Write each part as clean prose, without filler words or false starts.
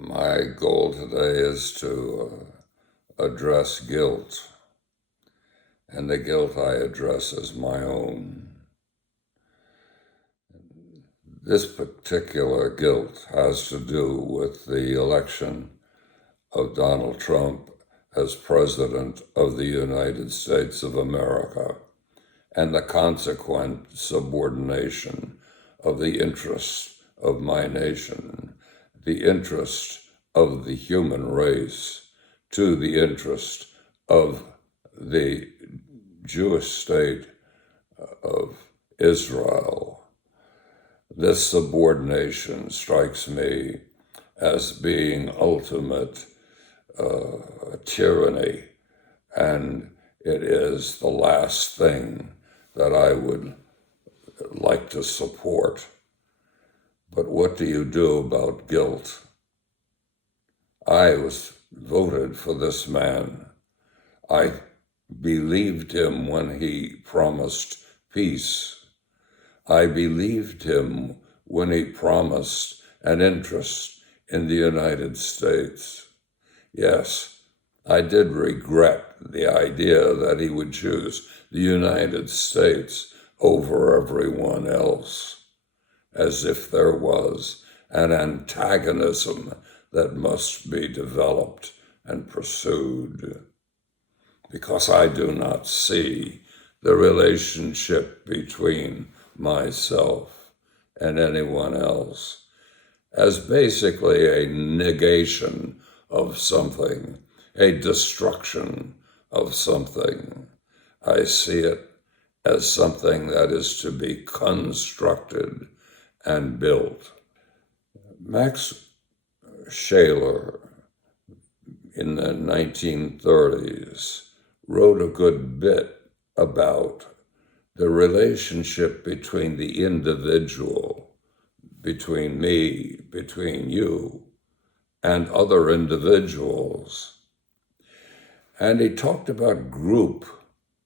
My goal today is to address guilt, and the guilt I address is my own. This particular guilt has to do with the election of Donald Trump as President of the United States of America and the consequent subordination of the interests of my nation, the interest of the human race, to the interest of the Jewish state of Israel. This subordination strikes me as being ultimate tyranny, and it is the last thing that I would like to support. But what do you do about guilt? I was voted for this man. I believed him when he promised peace. I believed him when he promised an interest in the United States. Yes, I did regret the idea that he would choose the United States over everyone else, as if there was an antagonism that must be developed and pursued, because I do not see the relationship between myself and anyone else as basically a negation of something, a destruction of something. I see it as something that is to be constructed and built. Max Shaler in the 1930s wrote a good bit about the relationship between the individual, between me, between you, and other individuals. And he talked about group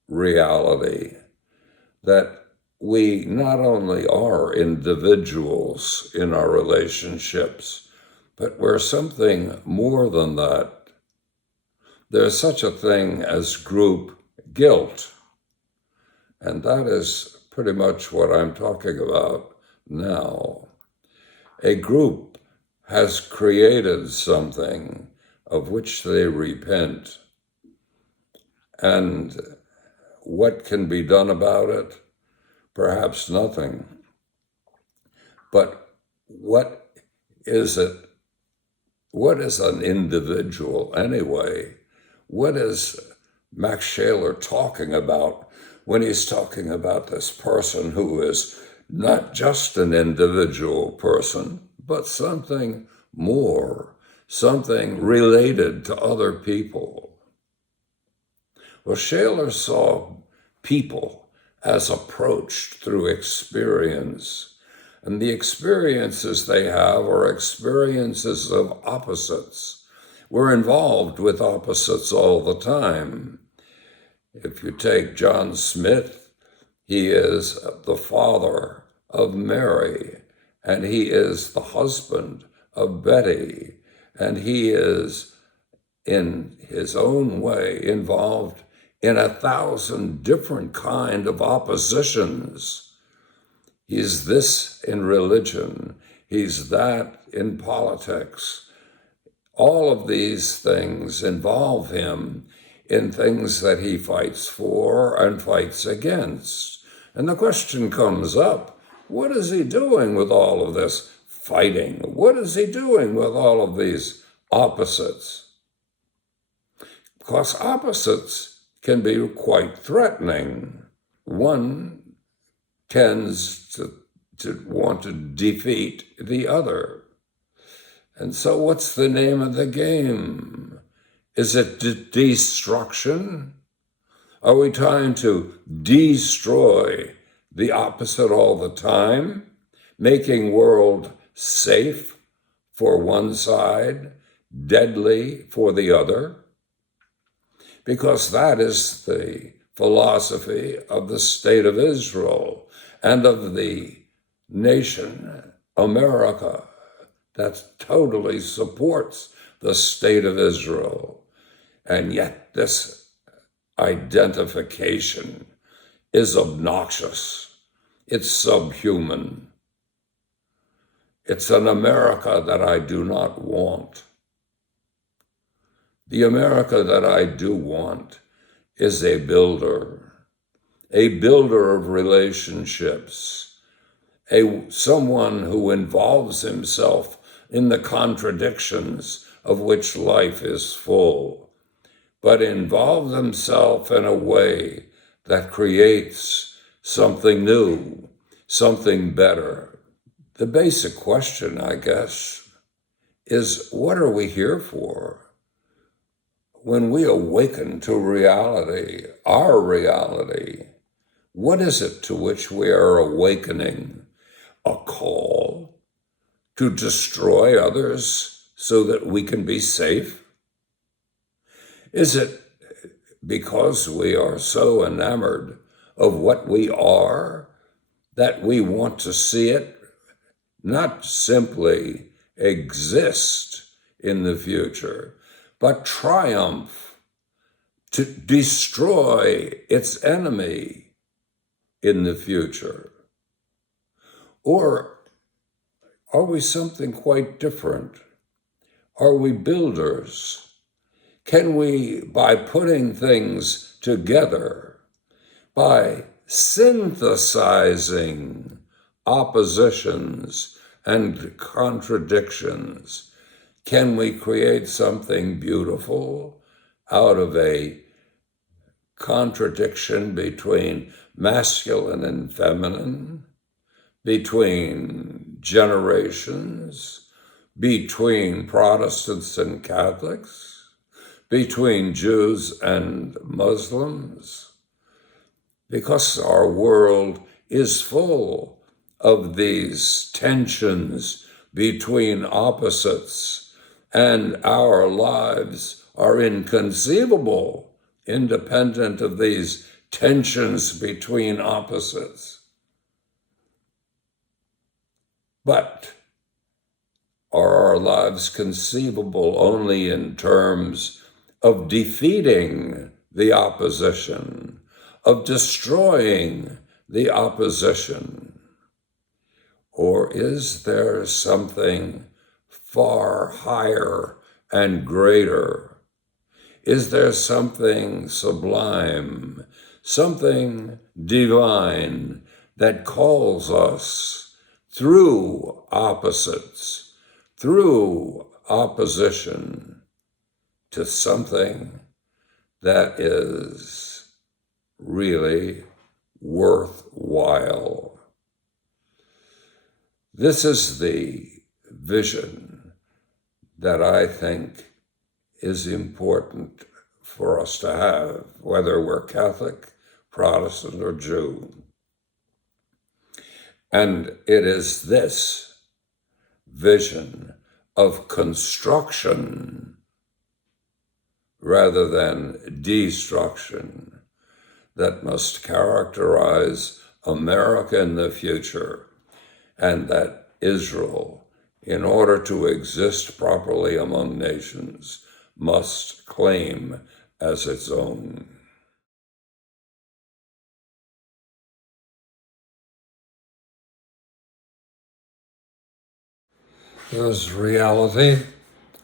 reality, that we not only are individuals in our relationships, but we're something more than that. There's such a thing as group guilt, and that is pretty much what I'm talking about now. A group has created something of which they repent, and what can be done about it? Perhaps nothing. But what is it? What is an individual anyway? What is Max Shaler talking about when he's talking about this person who is not just an individual person, but something more, something related to other people? Well, Shaler saw people as approached through experience, and the experiences they have are experiences of opposites. We're involved with opposites all the time. If you take John Smith, he is the father of Mary, and he is the husband of Betty, and he is, in his own way, involved in 1,000 different kind of oppositions. He's this in religion, he's that in politics. All of these things involve him in things that he fights for and fights against. And the question comes up, what is he doing with all of this fighting? What is he doing with all of these opposites? Because opposites can be quite threatening. One tends to want to defeat the other. And so what's the name of the game? Is it destruction? Are we trying to destroy the opposite all the time, making world safe for one side, deadly for the other? Because that is the philosophy of the state of Israel and of the nation America, that totally supports the state of Israel. And yet this identification is obnoxious. It's subhuman. It's an America that I do not want. The America that I do want is a builder of relationships, someone who involves himself in the contradictions of which life is full, but involves himself in a way that creates something new, something better. The basic question, I guess, is what are we here for? When we awaken to reality, our reality, what is it to which we are awakening? A call to destroy others so that we can be safe? Is it because we are so enamored of what we are that we want to see it not simply exist in the future, but triumph, to destroy its enemy in the future? Or are we something quite different? Are we builders? Can we, by putting things together, by synthesizing oppositions and contradictions, can we create something beautiful out of a contradiction between masculine and feminine, between generations, between Protestants and Catholics, between Jews and Muslims? Because our world is full of these tensions between opposites, and our lives are inconceivable independent of these tensions between opposites. But are our lives conceivable only in terms of defeating the opposition, of destroying the opposition? Or is there something far higher and greater? Is there something sublime, something divine that calls us through opposites, through opposition, to something that is really worthwhile? This is the vision that I think is important for us to have, whether we're Catholic, Protestant, or Jew. And it is this vision of construction rather than destruction that must characterize America in the future, and that Israel, in order to exist properly among nations, must claim as its own. There's reality,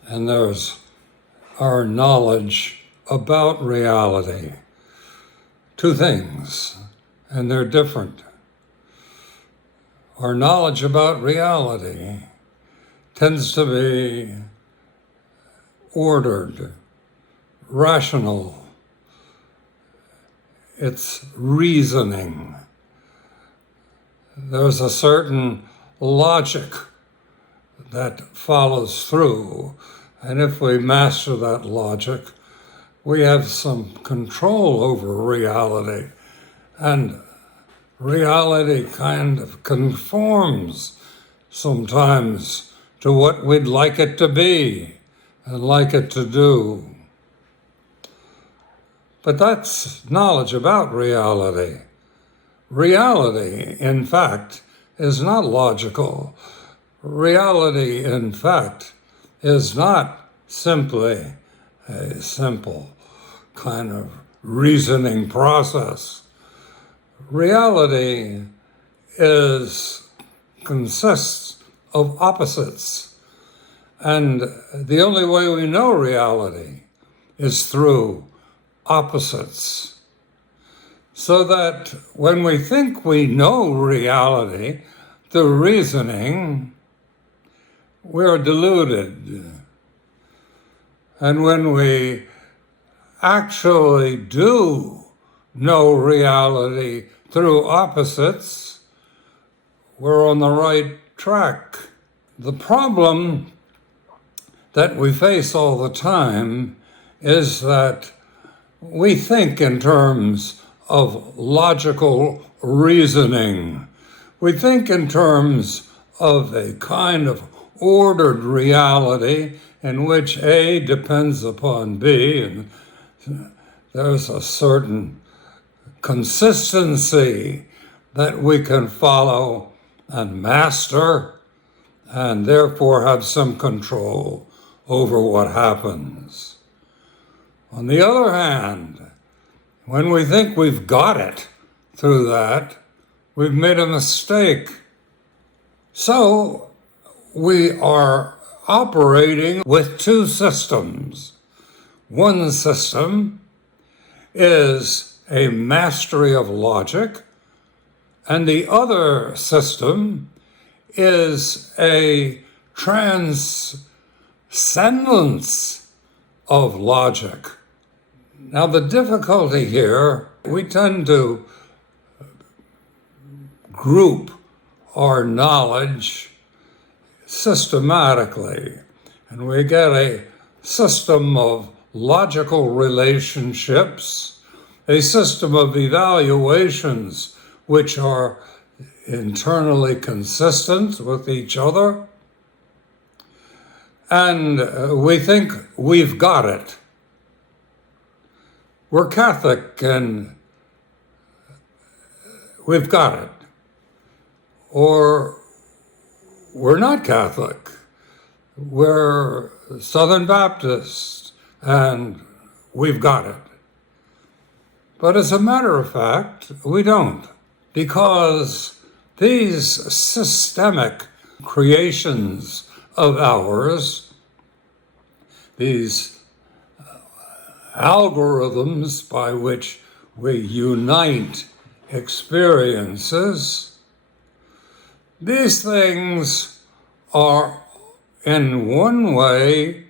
and there's our knowledge about reality. Two things, and they're different. Our knowledge about reality tends to be ordered, rational. It's reasoning. There's a certain logic that follows through, and if we master that logic, we have some control over reality, and reality kind of conforms sometimes to what we'd like it to be and like it to do. But that's knowledge about reality. Reality, in fact, is not logical. Reality, in fact, is not simply a simple kind of reasoning process. Reality consists of opposites. And the only way we know reality is through opposites. So that when we think we know reality, the reasoning, we're deluded. And when we actually do know reality through opposites, we're on the right track. The problem that we face all the time is that we think in terms of logical reasoning. We think in terms of a kind of ordered reality in which A depends upon B, and there's a certain consistency that we can follow and master, and therefore have some control over what happens. On the other hand, when we think we've got it through that, we've made a mistake. So we are operating with two systems. One system is a mastery of logic, and the other system is a transcendence of logic. Now, the difficulty here, we tend to group our knowledge systematically, and we get a system of logical relationships, a system of evaluations which are internally consistent with each other, and we think we've got it. We're Catholic and we've got it. Or we're not Catholic. We're Southern Baptist and we've got it. But as a matter of fact, we don't. Because these systemic creations of ours, these algorithms by which we unite experiences, these things are in one way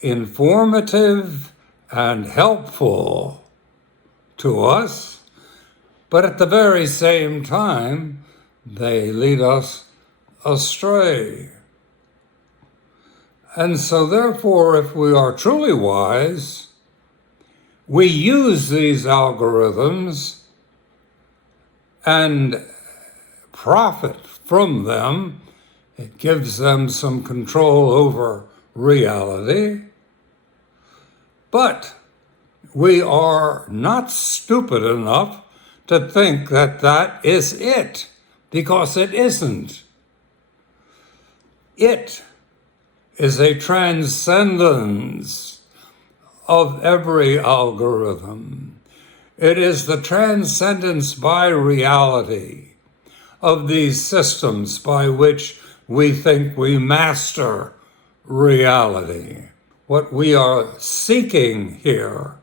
informative and helpful to us, but at the very same time, they lead us astray. And so therefore, if we are truly wise, we use these algorithms and profit from them. It gives them some control over reality. But we are not stupid enough to think that that is it, because it isn't. It is a transcendence of every algorithm. It is the transcendence by reality of these systems by which we think we master reality. What we are seeking here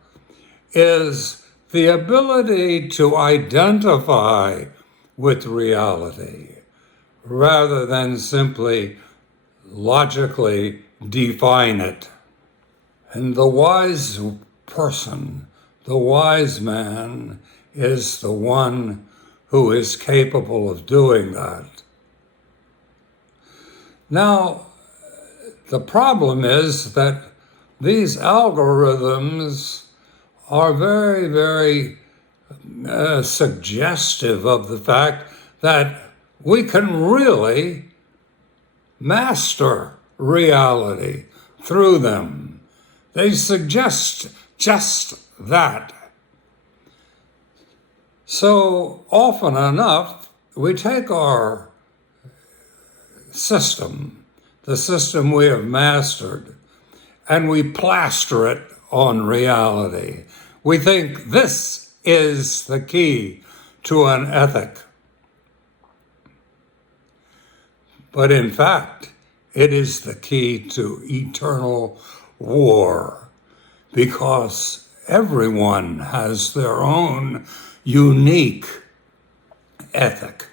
is the ability to identify with reality rather than simply logically define it. And the wise person, the wise man, is the one who is capable of doing that. Now, the problem is that these algorithms are very, very suggestive of the fact that we can really master reality through them. They suggest just that. So often enough, we take our system, the system we have mastered, and we plaster it on reality. We think this is the key to an ethic. But in fact, it is the key to eternal war, because everyone has their own unique ethic.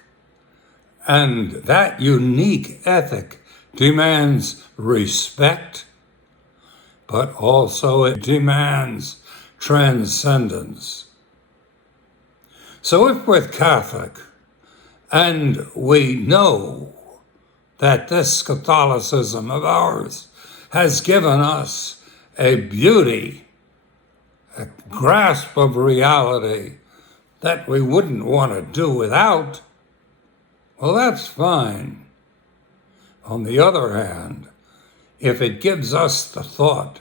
And that unique ethic demands respect, but also it demands transcendence. So if we're Catholic and we know that this Catholicism of ours has given us a beauty, a grasp of reality that we wouldn't want to do without, well, that's fine. On the other hand, if it gives us the thought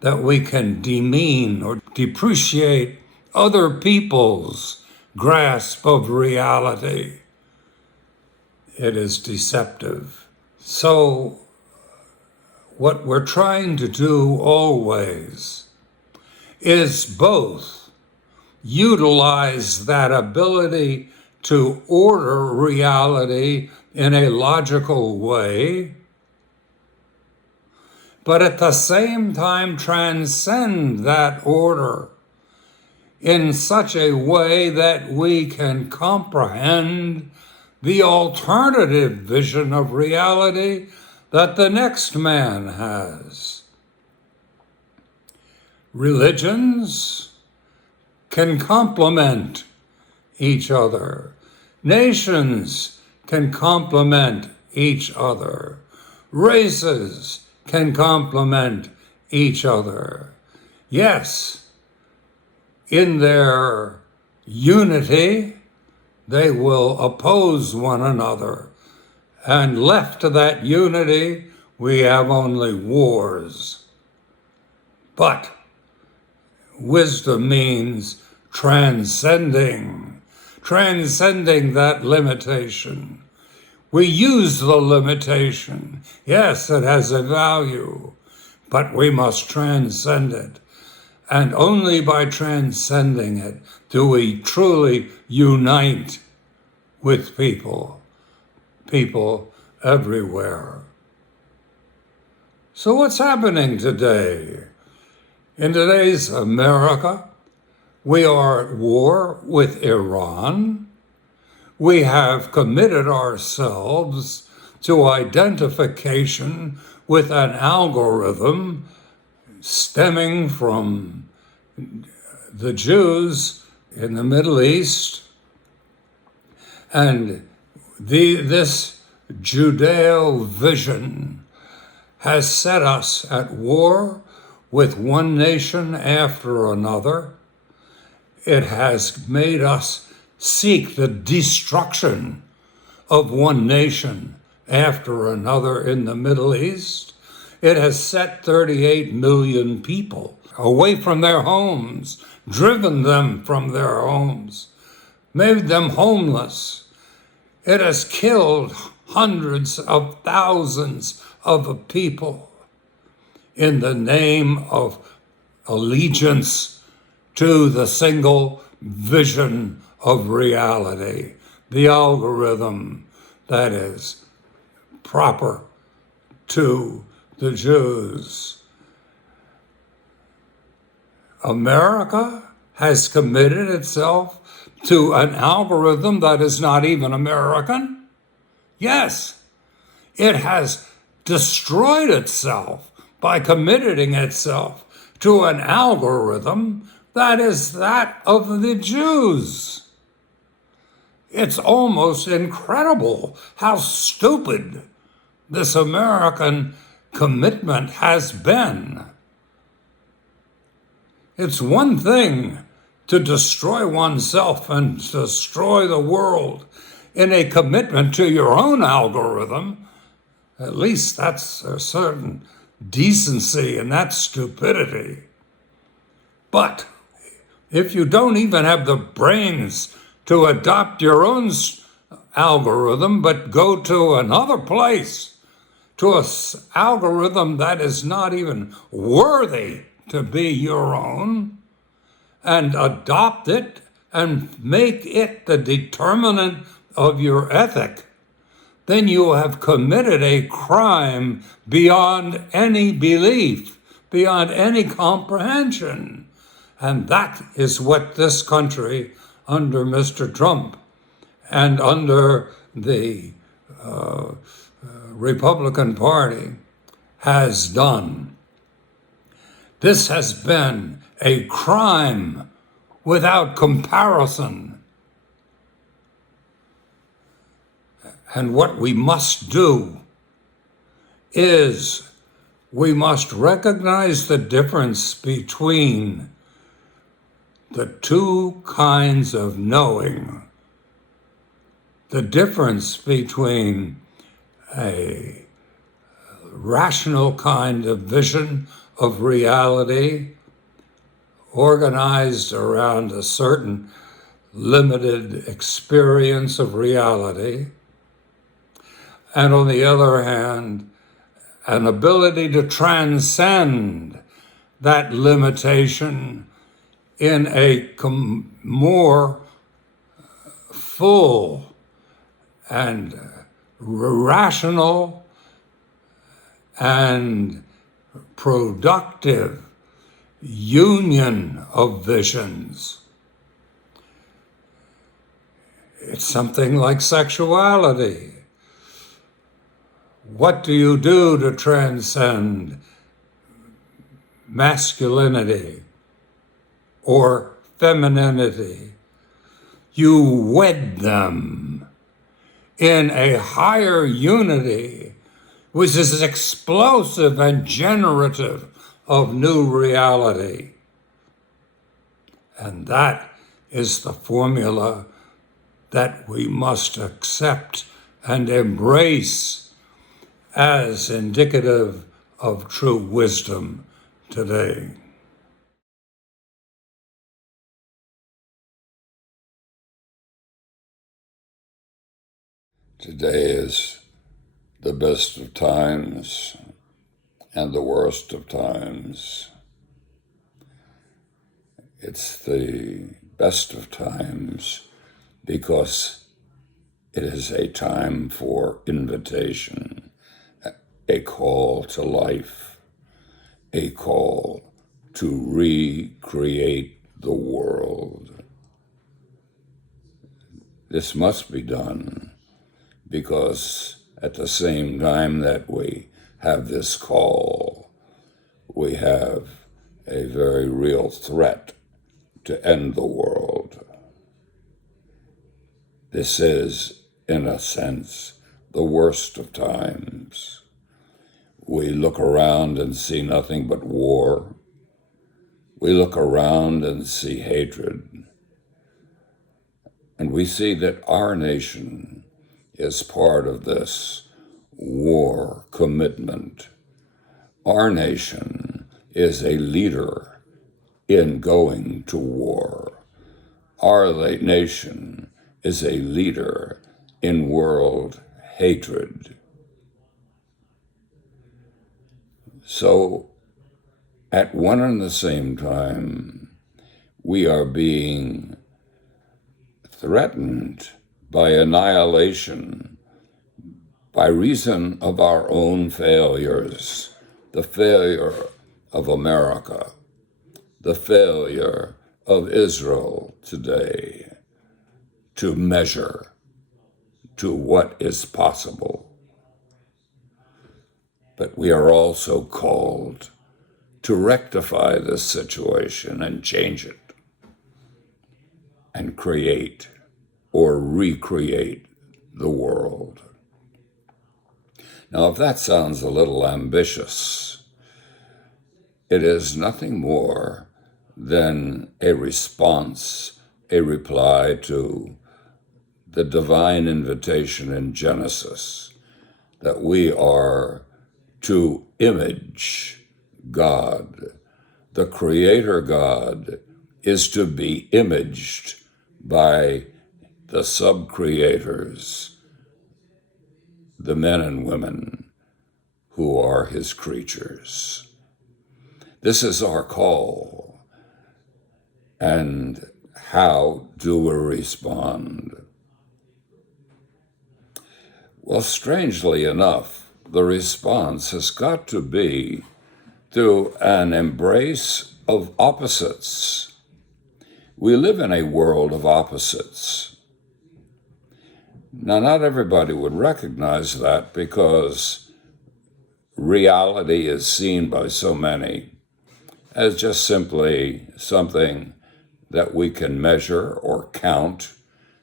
that we can demean or depreciate other people's grasp of reality, it is deceptive. So, what we're trying to do always is both utilize that ability to order reality in a logical way, but at the same time transcend that order in such a way that we can comprehend the alternative vision of reality that the next man has. Religions can complement each other. Nations can complement each other. Races can complement each other. Yes, in their unity, they will oppose one another. And left to that unity, we have only wars. But wisdom means transcending that limitation. We use the limitation. Yes, it has a value, but we must transcend it. And only by transcending it do we truly unite with people everywhere. So what's happening today? In today's America, we are at war with Iran. We have committed ourselves to identification with an algorithm stemming from the Jews in the Middle East. And this Judeo vision has set us at war with one nation after another. It has made us seek the destruction of one nation after another in the Middle East. It has set 38 million people away from their homes, driven them from their homes, made them homeless. It has killed hundreds of thousands of people in the name of allegiance to the single vision of reality, the algorithm that is proper to the Jews. America has committed itself to an algorithm that is not even American. Yes, it has destroyed itself by committing itself to an algorithm that is that of the Jews. It's almost incredible how stupid this American commitment has been. It's one thing to destroy oneself and destroy the world in a commitment to your own algorithm. At least that's a certain decency in that stupidity. But if you don't even have the brains to adopt your own algorithm, but go to another place, to an algorithm that is not even worthy to be your own, and adopt it and make it the determinant of your ethic, then you have committed a crime beyond any belief, beyond any comprehension. And that is what this country, under Mr. Trump and under the Republican Party, has done. This has been a crime without comparison. And what we must do is we must recognize the difference between the two kinds of knowing. The difference between a rational kind of vision of reality organized around a certain limited experience of reality, and on the other hand, an ability to transcend that limitation in a more full and rational and productive union of visions. It's something like sexuality. What do you do to transcend masculinity or femininity? You wed them in a higher unity, which is explosive and generative of new reality. And that is the formula that we must accept and embrace as indicative of true wisdom today. Today is the best of times and the worst of times. It's the best of times because it is a time for invitation, a call to life, a call to recreate the world. This must be done because at the same time that we have this call, we have a very real threat to end the world. This is, in a sense, the worst of times. We look around and see nothing but war. We look around and see hatred. And we see that our nation is part of this war commitment. Our nation is a leader in going to war. Our nation is a leader in world hatred. So, at one and the same time, we are being threatened by annihilation by reason of our own failures, the failure of America, the failure of Israel today to measure to what is possible. But we are also called to rectify this situation and change it and create or recreate the world. Now, if that sounds a little ambitious, it is nothing more than a response, a reply to the divine invitation in Genesis that we are to image God. The Creator God is to be imaged by the sub-creators, the men and women who are his creatures. This is our call. And how do we respond? Well, strangely enough, the response has got to be through an embrace of opposites. We live in a world of opposites. Now, not everybody would recognize that because reality is seen by so many as just simply something that we can measure or count.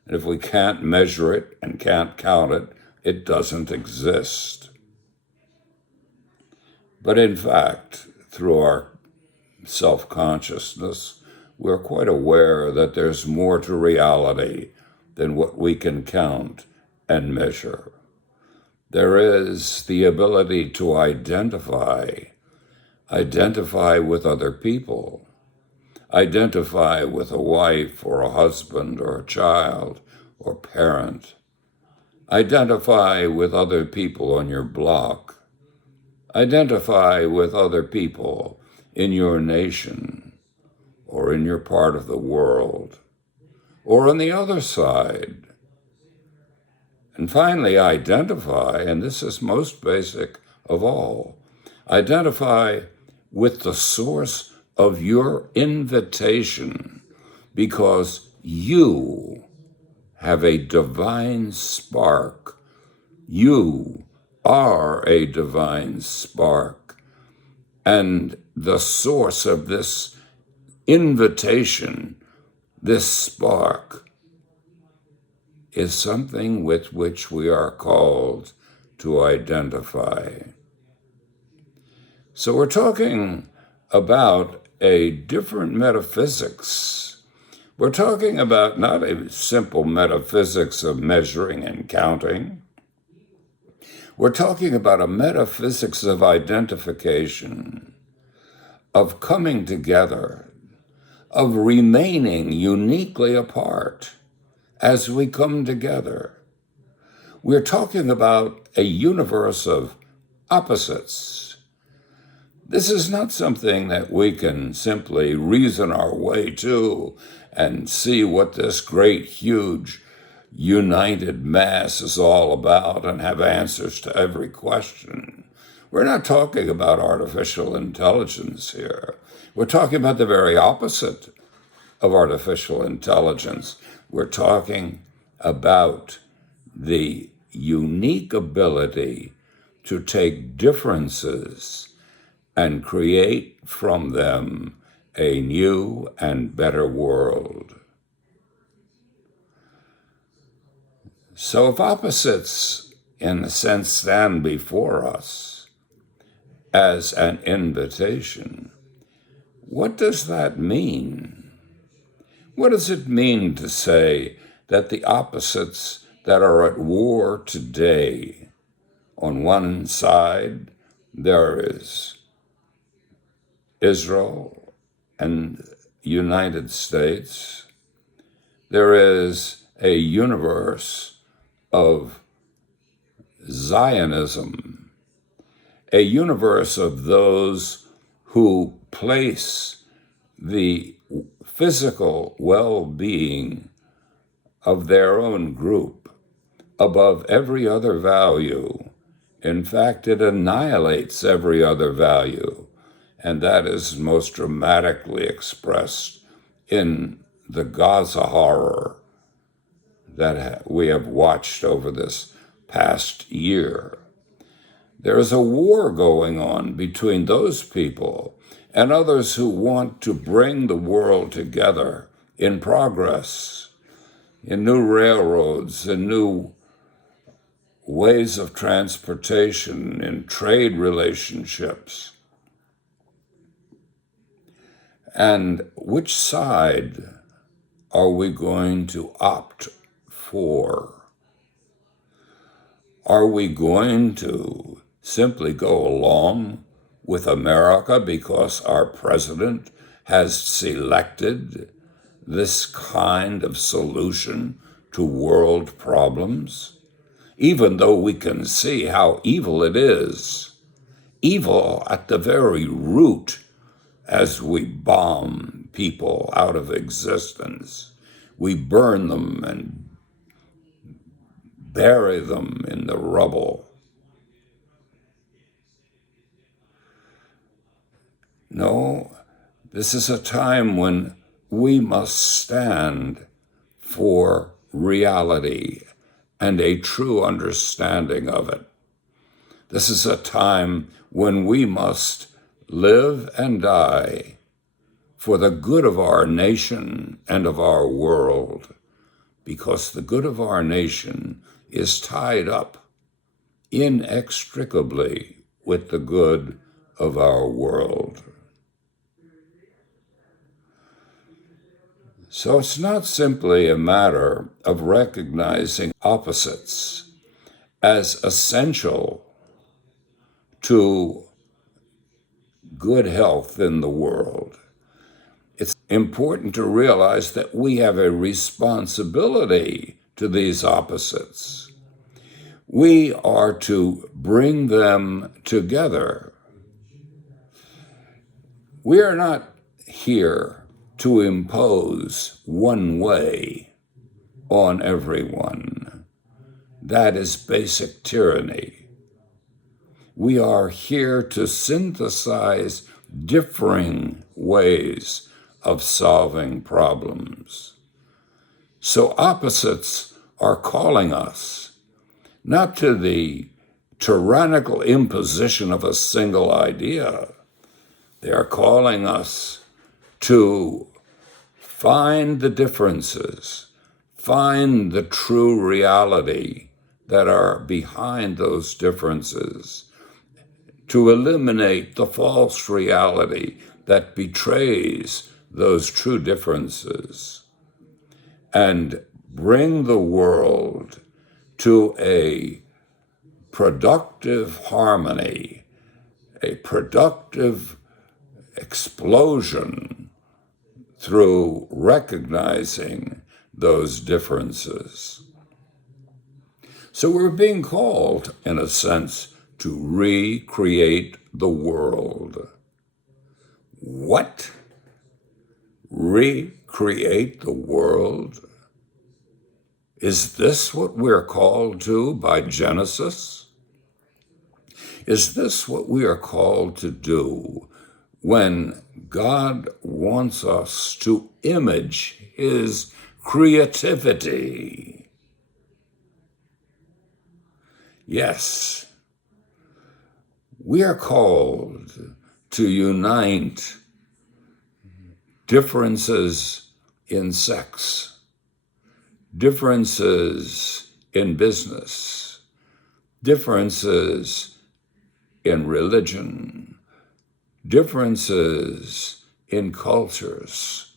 And if we can't measure it and can't count it, it doesn't exist. But in fact, through our self-consciousness, we're quite aware that there's more to reality than what we can count and measure. There is the ability to identify with other people, identify with a wife or a husband or a child or parent, identify with other people on your block, identify with other people in your nation or in your part of the world or on the other side. And finally, identify, and this is most basic of all, identify with the source of your invitation, because you have a divine spark. You are a divine spark. And the source of this invitation, this spark, is something with which we are called to identify. So we're talking about a different metaphysics. We're talking about not a simple metaphysics of measuring and counting. We're talking about a metaphysics of identification, of coming together, of remaining uniquely apart as we come together. We're talking about a universe of opposites. This is not something that we can simply reason our way to and see what this great, huge, united mass is all about and have answers to every question. We're not talking about artificial intelligence here. We're talking about the very opposite of artificial intelligence. We're talking about the unique ability to take differences and create from them a new and better world. So if opposites, in a sense, stand before us as an invitation, what does that mean? What does it mean to say that the opposites that are at war today, on one side, there is Israel and United States. There is a universe of Zionism, a universe of those who place the physical well-being of their own group above every other value. In fact, it annihilates every other value. And that is most dramatically expressed in the Gaza horror that we have watched over this past year. There is a war going on between those people and others who want to bring the world together in progress, in new railroads, in new ways of transportation, in trade relationships. And which side are we going to opt for? Are we going to simply go along with America because our president has selected this kind of solution to world problems, even though we can see how evil it is. Evil at the very root, as we bomb people out of existence. We burn them and bury them in the rubble. No, this is a time when we must stand for reality and a true understanding of it. This is a time when we must live and die for the good of our nation and of our world, because the good of our nation is tied up inextricably with the good of our world. So it's not simply a matter of recognizing opposites as essential to good health in the world. It's important to realize that we have a responsibility to these opposites. We are to bring them together. We are not here to impose one way on everyone. That is basic tyranny. We are here to synthesize differing ways of solving problems. So opposites are calling us not to the tyrannical imposition of a single idea. They are calling us to find the differences, find the true reality that are behind those differences, to eliminate the false reality that betrays those true differences, and bring the world to a productive harmony, a productive explosion through recognizing those differences. So we're being called, in a sense, to recreate the world. What? Recreate the world? Is this what we're called to by Genesis? Is this what we are called to do when God wants us to image His creativity? Yes, we are called to unite differences in sex, differences in business, differences in religion, differences in cultures,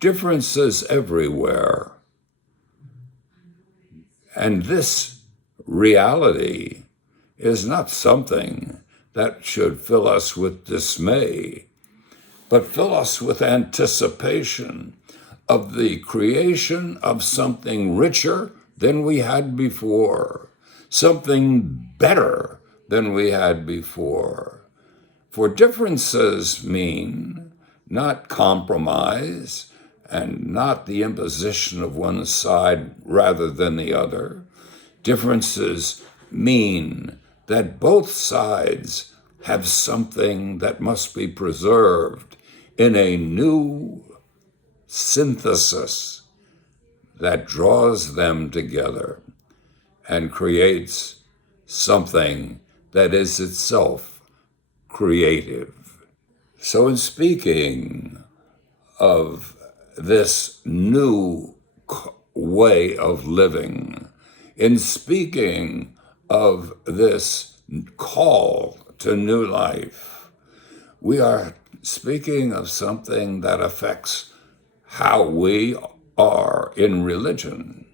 differences everywhere. And this reality is not something that should fill us with dismay, but fill us with anticipation of the creation of something richer than we had before, something better than we had before. For differences mean not compromise and not the imposition of one side rather than the other. Differences mean that both sides have something that must be preserved in a new synthesis that draws them together and creates something that is itself creative. So in speaking of this new way of living, in speaking of this call to new life, we are speaking of something that affects how we are in religion.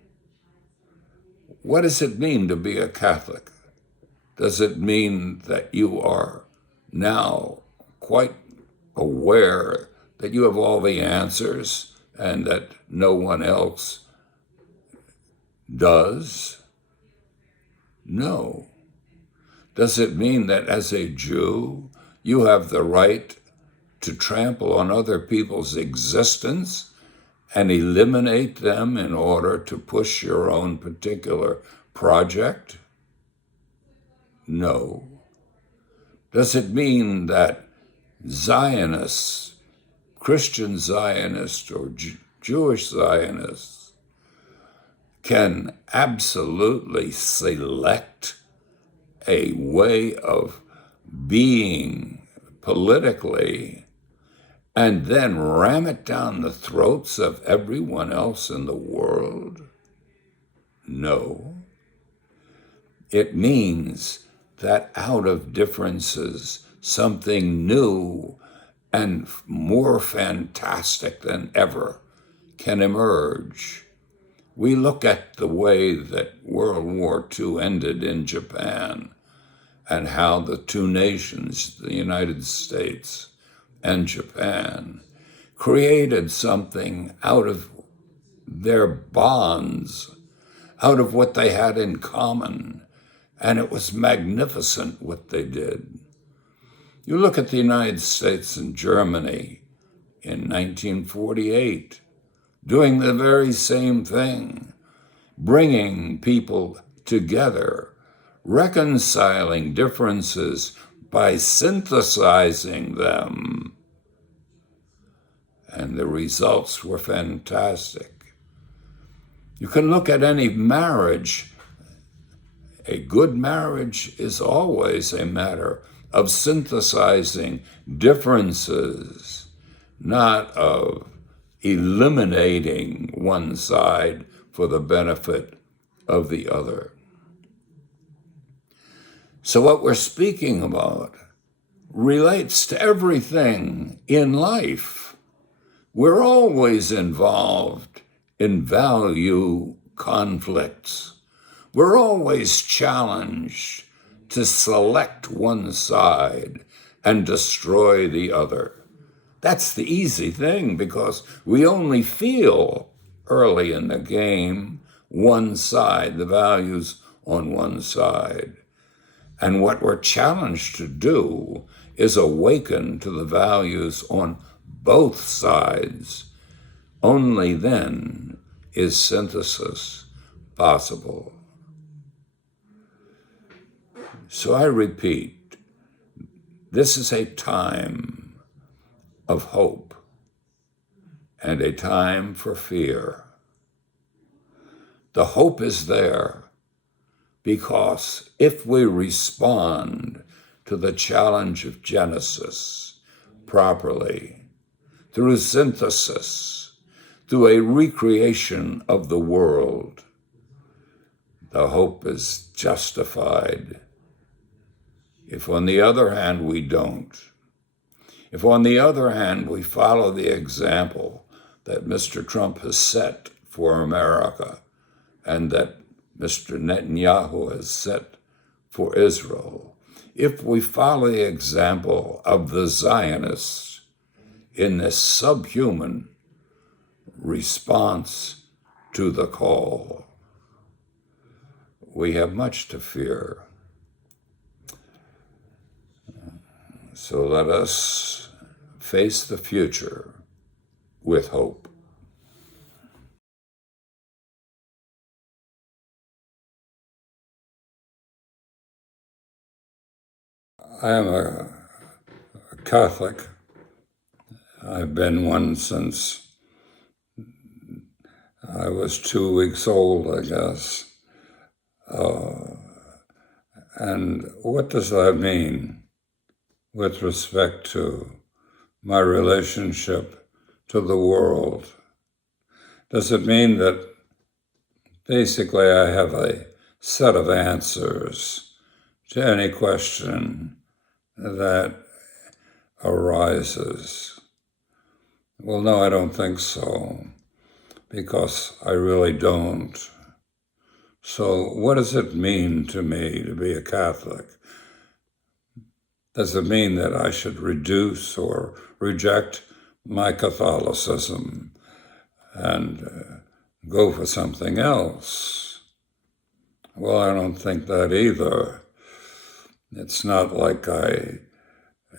What does it mean to be a Catholic? Does it mean that you are now quite aware that you have all the answers and that no one else does? No. Does it mean that as a Jew, you have the right to trample on other people's existence and eliminate them in order to push your own particular project? No. Does it mean that Zionists, Christian Zionists or Jewish Zionists, can absolutely select a way of being politically and then ram it down the throats of everyone else in the world? No. It means that out of differences, something new and more fantastic than ever can emerge. We look at the way that World War II ended in Japan and how the two nations, the United States and Japan, created something out of their bonds, out of what they had in common. And it was magnificent what they did. You look at the United States and Germany in 1948, doing the very same thing, bringing people together, reconciling differences by synthesizing them. And the results were fantastic. You can look at any marriage. A good marriage is always a matter of synthesizing differences, not of eliminating one side for the benefit of the other. So what we're speaking about relates to everything in life. We're always involved in value conflicts. We're always challenged to select one side and destroy the other. That's the easy thing because we only feel early in the game one side, the values on one side. And what we're challenged to do is awaken to the values on both sides. Only then is synthesis possible. So I repeat, this is a time of hope and a time for fear. The hope is there because if we respond to the challenge of Genesis properly, through synthesis, through a recreation of the world, the hope is justified. If on the other hand we don't, if on the other hand we follow the example that Mr. Trump has set for America and that Mr. Netanyahu has set for Israel, if we follow the example of the Zionists in this subhuman response to the call, we have much to fear. So let us face the future with hope. I am a Catholic. I've been one since I was 2 weeks old, I guess. And what does that mean with respect to my relationship to the world? Does it mean that basically I have a set of answers to any question that arises? Well, no, I don't think so, because I really don't. So what does it mean to me to be a Catholic? Does it mean that I should reduce or reject my Catholicism and go for something else? Well, I don't think that either. It's not like I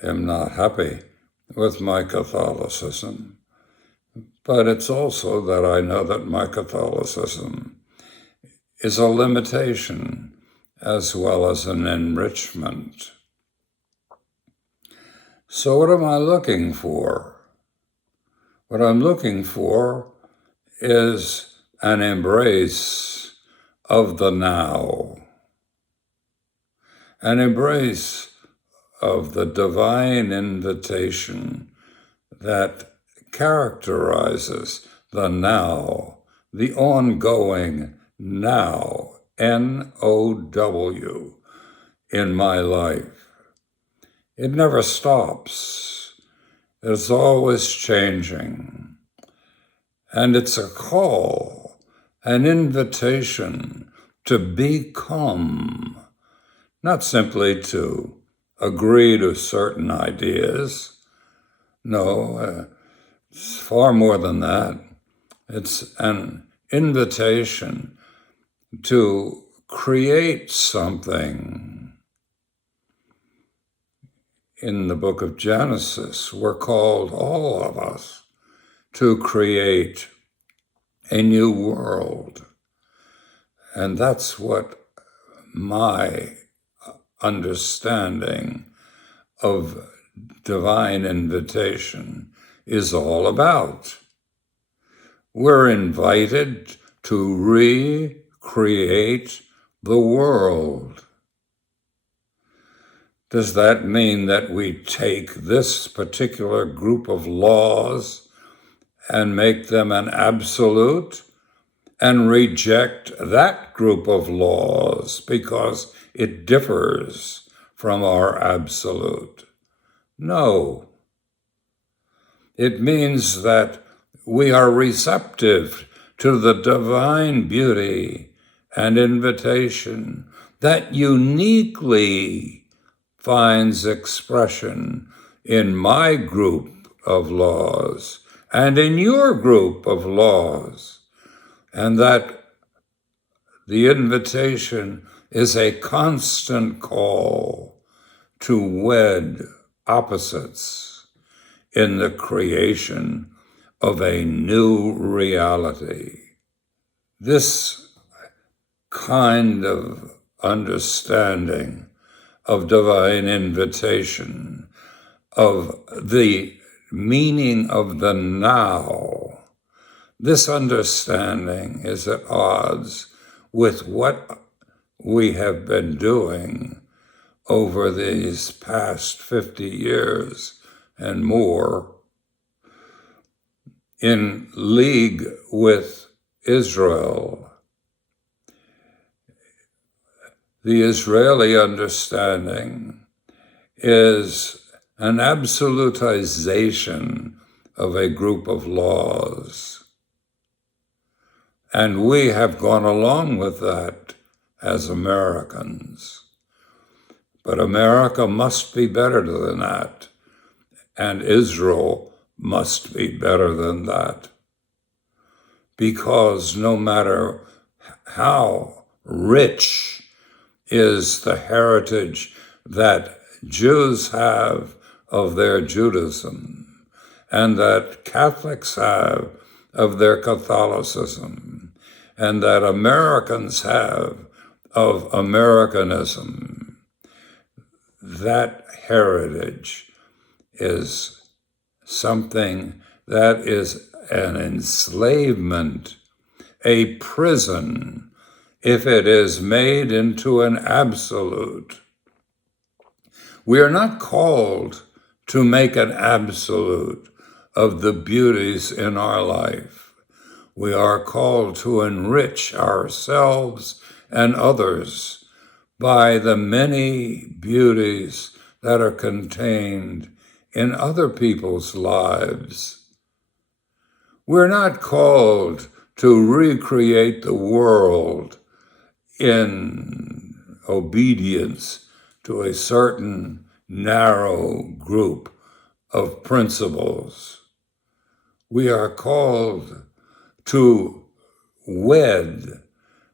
am not happy with my Catholicism, but it's also that I know that my Catholicism is a limitation as well as an enrichment. So, what am I looking for? What I'm looking for is an embrace of the now, an embrace of the divine invitation that characterizes the now, the ongoing now, N-O-W, in my life. It never stops. It's always changing. And it's a call, an invitation to become, not simply to agree to certain ideas. No, it's far more than that. It's an invitation to create something. In the book of Genesis, we're called, all of us, to create a new world. And that's what my understanding of divine invitation is all about. We're invited to recreate the world. Does that mean that we take this particular group of laws and make them an absolute and reject that group of laws because it differs from our absolute? No. It means that we are receptive to the divine beauty and invitation that uniquely finds expression in my group of laws and in your group of laws, and that the invitation is a constant call to wed opposites in the creation of a new reality. This kind of understanding of divine invitation, of the meaning of the now, this understanding is at odds with what we have been doing over these past 50 years and more in league with Israel. The Israeli understanding is an absolutization of a group of laws. And we have gone along with that as Americans. But America must be better than that, and Israel must be better than that. Because no matter how rich is the heritage that Jews have of their Judaism, and that Catholics have of their Catholicism, and that Americans have of Americanism, that heritage is something that is an enslavement, a prison, if it is made into an absolute. We are not called to make an absolute of the beauties in our life. We are called to enrich ourselves and others by the many beauties that are contained in other people's lives. We're not called to recreate the world in obedience to a certain narrow group of principles. We are called to wed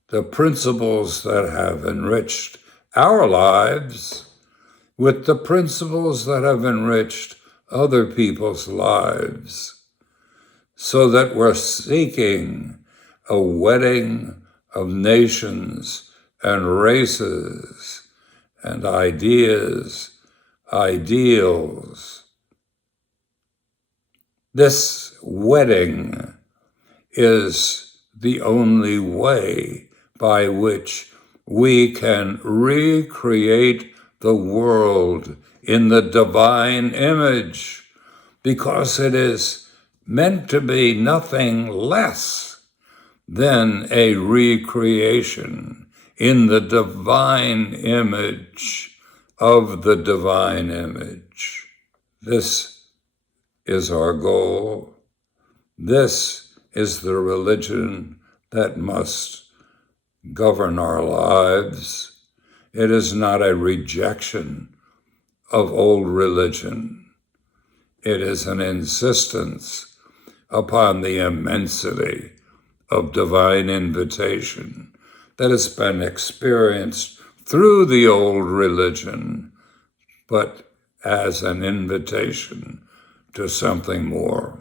the principles that have enriched our lives with the principles that have enriched other people's lives, so that we're seeking a wedding of nations and races and ideas, ideals. This wedding is the only way by which we can recreate the world in the divine image, because it is meant to be nothing less than a recreation in the divine image of the divine image. This is our goal. This is the religion that must govern our lives. It is not a rejection of old religion. It is an insistence upon the immensity of divine invitation that has been experienced through the old religion, but as an invitation to something more.